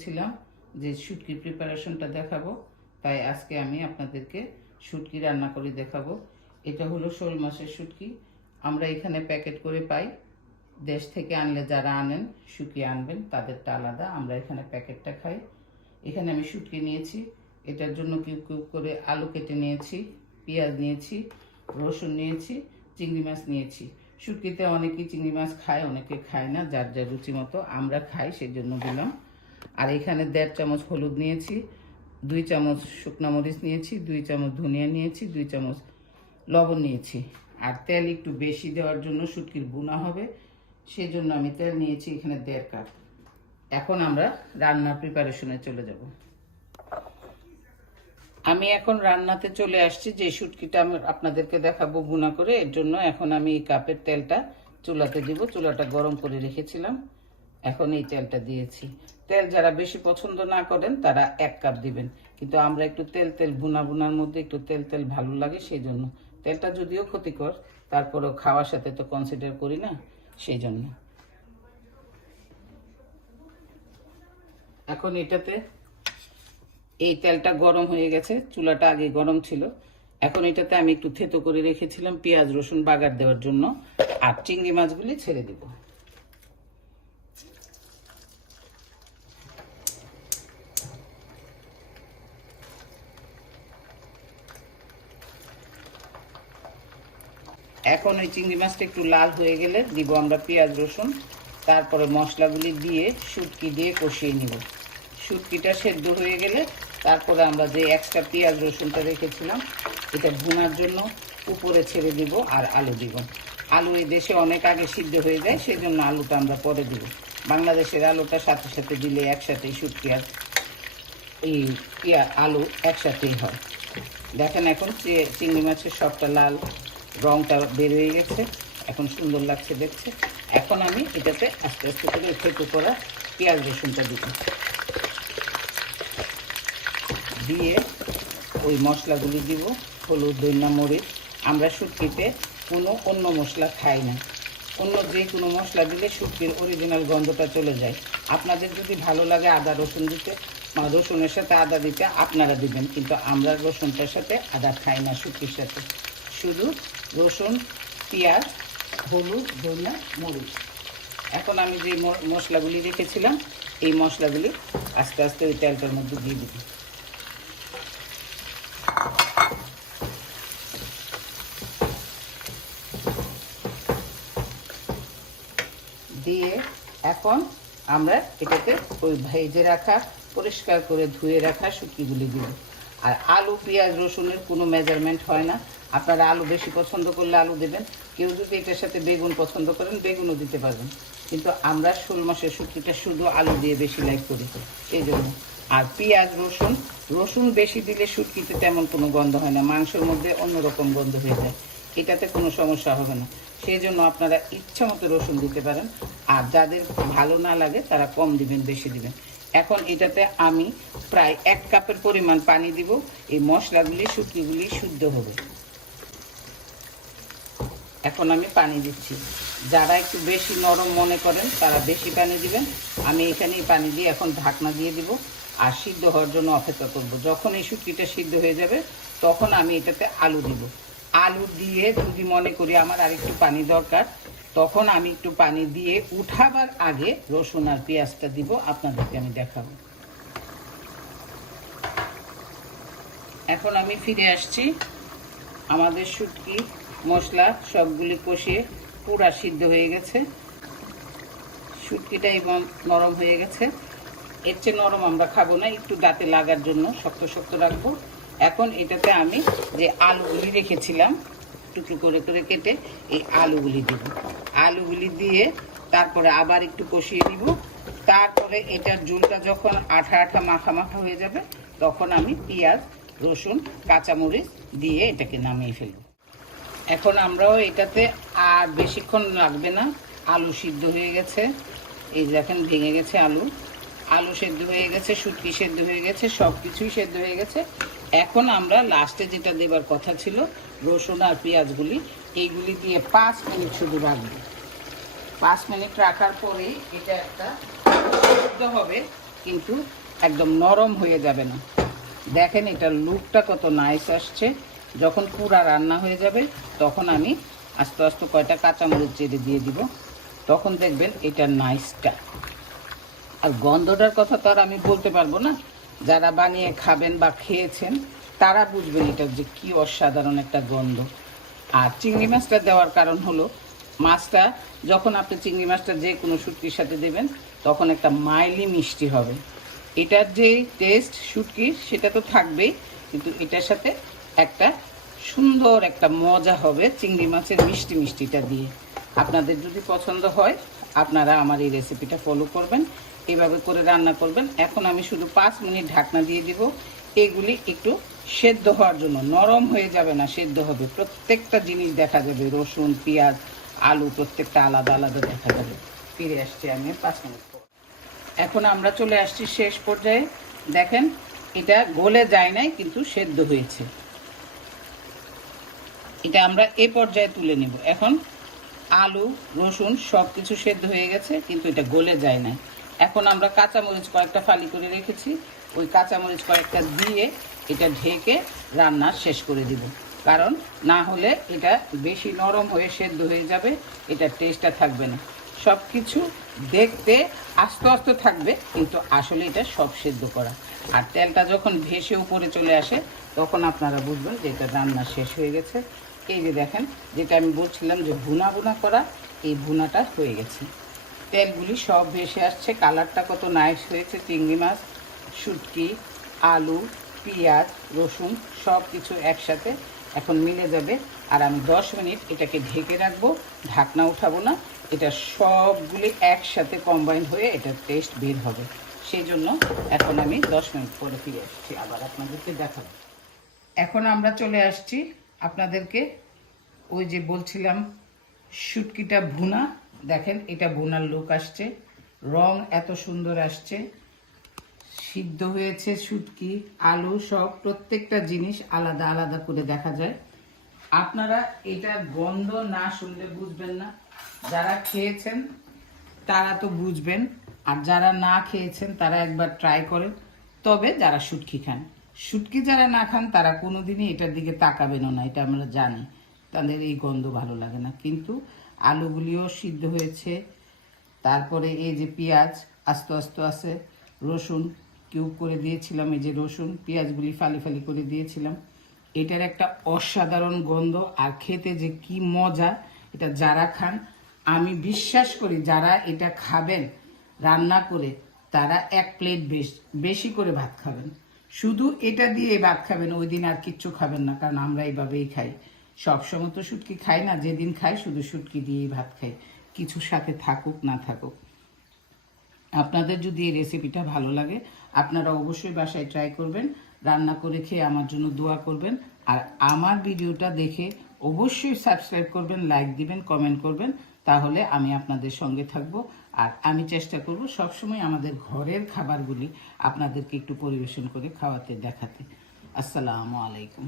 বলেছিলাম যে শুটকির প্রিপারেশনটা দেখাবো, তাই আজকে আমি আপনাদেরকে শুটকি রান্না করে দেখাবো। এটা হলো শোল মাছের শুটকি। আমরা এখানে প্যাকেট করে পাই। দেশ থেকে আনলে যারা আনেন, শুকিয়ে আনবেন, তাদেরটা আলাদা। আমরা এখানে প্যাকেটটা খাই। এখানে আমি শুটকি নিয়েছি। এটার জন্য কিউব কিউব করে আলু কেটে নিয়েছি, পেঁয়াজ নিয়েছি, রসুন নিয়েছি, চিংড়ি মাছ নিয়েছি। শুটকিতে অনেকেই চিংড়ি মাছ খায়, অনেকে খায় না, যার যার রুচি মতো। আমরা খাই, সেই জন্য দিলাম। আর এখানে 1.5 চামচ হলুদ নিয়েছি, 2 চামচ শুকনো মরিচ নিয়েছি, 2 চামচ ধনিয়া নিয়েছি, 2 চামচ লবণ নিয়েছি। আর তেল একটু বেশি দেওয়ার জন্য, শুটকির বুনা হবে, সেই জন্য আমি তেল নিয়েছি এখানে 1.5 কাপ। এখন আমরা রান্নার প্রিপারেশনে চলে যাব। আমি এখন রান্নাতে চলে আসছি। যে শুটকিটা আমি আপনাদেরকে দেখাবো বুনা করে, এর জন্য এখন আমি এই কাপের তেলটা চুলাতে দিব। চুলাটা গরম করে রেখেছিলাম, এখন এই তেলটা দিয়েছি। তেল যারা বেশি পছন্দ না করেন তারা 1 কাপ দিবেন, কিন্তু আমরা একটু তেল তেল বুনার মধ্যে একটু তেল তেল ভালো লাগে, সেই জন্য। তেলটা যদিও ক্ষতিকর, তারপরেও খাওয়ার সাথে তো কনসিডার করি না, সেই জন্য। এখন এটাতে এই তেলটা গরম হয়ে গেছে, চুলাটা আগে গরম ছিল। এখন এটাতে আমি একটু থেতো করে রেখেছিলাম পেঁয়াজ রসুন বাগার দেওয়ার জন্য, আর চিংড়ি মাছগুলি ছেড়ে দিব। এখন ওই চিংড়ি মাছটা একটু লাল হয়ে গেলে দিব আমরা পেঁয়াজ রসুন, তারপরে মশলাগুলি দিয়ে শুটকি দিয়ে কষিয়ে নিব। শুটকিটা সেদ্ধ হয়ে গেলে তারপরে আমরা যে এক্সট্রা পেঁয়াজ রসুনটা রেখেছিলাম এটা ভুনার জন্য উপরে ছেড়ে দিব, আর আলু দিব। আলু এই দেশে অনেক আগে সিদ্ধ হয়ে যায়, সেই জন্য আলুটা আমরা পরে দিব। বাংলাদেশের আলুটা সাথে সাথে দিলে একসাথেই শুটকি আর এই আলু একসাথেই হয়। দেখেন এখন চিংড়ি মাছের সবটা লাল রংটা বের হয়ে গেছে, এখন সুন্দর লাগছে দেখছে। এখন আমি এটাতে আস্তে আস্তে করে থেতো করা পেঁয়াজ রসুনটা দিব, দিয়ে ওই মশলাগুলি দিব, হলুদ ধনিয়া মরিচ। আমরা শুটকিতে কোনো অন্য মশলা খাই না, অন্য যে কোনো মশলা দিলে শুটকির অরিজিনাল গন্ধটা চলে যায়। আপনাদের যদি ভালো লাগে আদা রসুন দিতে, রসুনের সাথে আদা দিতে, আপনারা দিবেন, কিন্তু আমরা রসুনটার সাথে আদা খাই না শুটকির সাথে। শুধু রসুন, পেঁয়াজ, হলুদ ধনিয়া মরিচ। এখন আমি যে মশলাগুলি রেখেছিলাম এই মশলাগুলি আস্তে আস্তে ওই তেলটার মধ্যে দিয়ে দিব। দিয়ে এখন আমরা এটাতে ওই ভেজে রাখা পরিষ্কার করে ধুয়ে রাখা শুটকিগুলি দিব। আর আলু পেঁয়াজ রসুনের কোনো মেজারমেন্ট হয় না। আপনারা আলু বেশি পছন্দ করলে আলু দেবেন, কেউ যদি এটার সাথে বেগুন পছন্দ করেন বেগুনও দিতে পারবেন, কিন্তু আমরা শোল মাছের শুটকিটা শুধু আলু দিয়ে বেশি লাইক করি, সেই জন্য। আর পেঁয়াজ রসুন বেশি দিলে শুটকিতে তেমন কোনো গন্ধ হয় না, মাংসের মধ্যে অন্যরকম গন্ধ হয়ে যায়, এটাতে কোনো সমস্যা হবে না। সেই জন্য আপনারা ইচ্ছা মতো রসুন দিতে পারেন, আর যাদের ভালো না লাগে তারা কম দিবেন বেশি দিবেন। এখন এটাতে আমি প্রায় 1 কাপের পরিমাণ পানি দিব, এই মশলাগুলি শুটকিগুলি শুদ্ধ হবে। এখন আমি পানি দিচ্ছি। যারা একটু বেশি নরম মনে করেন তারা বেশি পানি দিবেন। আমি এখানে পানি দিয়ে এখন ঢাকনা দিয়ে দিব আর সিদ্ধ হওয়ার জন্য অপেক্ষা করব। যখন এই শুটকিটা সিদ্ধ হয়ে যাবে তখন আমি এটাতে আলু দিব। আলু দিয়ে যদি মনে করি আমার আরেকটু পানি দরকার, তখন আমি একটু পানি দিয়ে উঠাবার আগে রসুন আর পেঁয়াজটা দিব, আপনাদেরকে আমি দেখাবো। এখন আমি ফিরে আসছি। আমাদের শুটকি মশলা সবগুলি কষিয়ে পুরা সিদ্ধ হয়ে গেছে, শুটকিটা এবং নরম হয়ে গেছে। এর চেয়ে নরম আমরা খাবো না, একটু দাঁতে লাগার জন্য শক্ত শক্ত রাখবো। এখন এটাতে আমি যে আলুগুলি রেখেছিলাম টুকরো করে করে কেটে, এই আলুগুলি দিব। আলুগুলি দিয়ে তারপরে আবার একটু কষিয়ে দিব। তারপরে এটার ঝোলটা যখন আঠা আঠা মাখা মাখা হয়ে যাবে তখন আমি পেঁয়াজ রসুন কাঁচামরিচ দিয়ে এটাকে নামিয়ে ফেলব। এখন আমরাও এটাতে আর বেশিক্ষণ লাগবে না, আলু সিদ্ধ হয়ে গেছে, এই দেখেন ভেঙে গেছে আলু সেদ্ধ হয়ে গেছে, শুটকি সেদ্ধ হয়ে গেছে, সব কিছুই সেদ্ধ হয়ে গেছে। এখন আমরা লাস্টে যেটা দেবার কথা ছিল রসুন আর পেঁয়াজগুলি, এইগুলি দিয়ে 5 মিনিট শুধু রাখবো। 5 মিনিট রাখার পরে এটা একটা সিদ্ধ হবে, কিন্তু একদম নরম হয়ে যাবে না। দেখেন এটার লুকটা কত নাইস আসছে। যখন পুরা রান্না হয়ে যাবে তখন আমি আস্তে আস্তে কয়টা কাঁচামরিচ চেড়ে দিয়ে দিব, তখন দেখবেন এটার নাইসটা। আর গন্ধটার কথা তো আর আমি বলতে পারবো না, যারা বানিয়ে খাবেন বা খেয়েছেন তারা বুঝবেন এটার যে কি অসাধারণ একটা গন্ধ। আর চিংড়ি মাছটা দেওয়ার কারণ হলো, মাছটা যখন আপনি চিংড়ি মাছটা যে কোনো শুটকির সাথে দেবেন তখন একটা মাইলি মিষ্টি হবে। এটার যে টেস্ট শুটকির সেটা তো থাকবেই, কিন্তু এটার সাথে একটা সুন্দর একটা মজা হবে চিংড়ি মাছের মিষ্টি মিষ্টিটা দিয়ে। আপনাদের যদি পছন্দ হয় আপনারা আমার এই রেসিপিটা ফলো করবেন, এভাবে করে রান্না করবেন। এখন আমি শুধু 5 মিনিট ঢাকনা দিয়ে দিব এগুলি একটু সেদ্ধ হওয়ার জন্য। নরম হয়ে যাবে না, সেদ্ধ হবে। প্রত্যেকটা জিনিস দেখা যাবে, রসুন, পেঁয়াজ, আলু প্রত্যেকটা আলাদা আলাদা দেখা যাবে। ফিরে আসছি আমি 5 মিনিট পর। এখন আমরা চলে আসছি শেষ পর্যায়ে। দেখেন এটা গলে যায় নাই কিন্তু সেদ্ধ হয়েছে। এটা আমরা এ পর্যায়ে তুলে নেব। এখন আলু, রসুন সব কিছু সেদ্ধ হয়ে গেছে কিন্তু এটা গলে যায় না। এখন আমরা কাঁচামরিচ কয়েকটা ফালি করে রেখেছি, ওই কাঁচামরিচ কয়েকটা দিয়ে এটা ঢেকে রান্না শেষ করে দিব। কারণ না হলে এটা বেশি নরম হয়ে সেদ্ধ হয়ে যাবে, এটার টেস্টটা থাকবে না। সব কিছু দেখতে আস্তে আস্তে থাকবে কিন্তু আসলে এটা সব সেদ্ধ করা। আর তেলটা যখন ভেসে উপরে চলে আসে তখন আপনারা বুঝবেন যে এটা রান্না শেষ হয়ে গেছে। এই যে দেখেন, যেটা আমি বলছিলাম যে ভুনা ভুনা করা, এই ভুনাটা হয়ে গেছে। তেলগুলি সব ভেসে আসছে, কালারটা কত নাইস হয়েছে। চিংড়ি মাছ, শুটকি, আলু, পেঁয়াজ, রসুন সব কিছু একসাথে এখন মিলে যাবে। আর আমি 10 মিনিট এটাকে ঢেকে রাখবো, ঢাকনা উঠাবো না। এটা সবগুলি একসাথে কম্বাইন হয়ে এটার টেস্ট বের হবে। সেই জন্য এখন আমি 10 মিনিট পরে ফিরে আসছি, আবার আপনাদেরকে দেখাবো। এখন আমরা চলে আসছি আপনাদেরকে, ওই যে বলছিলাম শুটকিটা ভুনা। দেখেন এটা ভুনার লুক আসছে, রং এত সুন্দর আসছে, সিদ্ধ হয়েছে শুটকি, আলু সব প্রত্যেকটা জিনিস আলাদা আলাদা করে দেখা যায়। আপনারা এটার গন্ধ না শুনলে বুঝবেন না। যারা খেয়েছেন তারা তো বুঝবেন, আর যারা না খেয়েছেন তারা একবার ট্রাই করেন। তবে যারা শুটকি খান, শুটকি যারা না খান তারা কোনোদিনই এটার দিকে তাকাবেনও না, এটা আমরা জানি। তাদের এই গন্ধ ভালো লাগে না। কিন্তু আলুগুলিও সিদ্ধ হয়েছে, তারপরে এই যে পেঁয়াজ আস্তে আস্তে আছে, রসুন কিউব করে দিয়েছিলাম, এই যে রসুন পেঁয়াজগুলি ফালি ফালি করে দিয়েছিলাম। এটার একটা অসাধারণ গন্ধ, আর খেতে যে কি মজা। এটা যারা খান, আমি বিশ্বাস করি যারা এটা খাবেন রান্না করে তারা 1 প্লেট বেশি করে ভাত খাবেন। শুধু এটা দিয়ে ভাত খাবেন, ওই দিন আর কিচ্ছু খাবেন না। কারণ আমরা এইভাবেই খাই, সবসময় তো শুটকি খাই না, যেদিন খাই শুধু শুটকি দিয়েই ভাত খাই, কিছু সাথে থাকুক না থাকুক। আপনাদের যদি এই রেসিপিটা ভালো লাগে আপনারা অবশ্যই বাসায় ট্রাই করবেন, রান্না করে খেয়ে আমার জন্য দোয়া করবেন। আর আমার ভিডিওটা দেখে অবশ্যই সাবস্ক্রাইব করবেন, লাইক দিবেন, কমেন্ট করবেন, তাহলে আমি আপনাদের সঙ্গে থাকব। আর আমি চেষ্টা করব সবসময় আমাদের ঘরের খাবারগুলি আপনাদেরকে একটু পরিবেশন করে খাওয়াতে দেখাতে। আসসালামু আলাইকুম।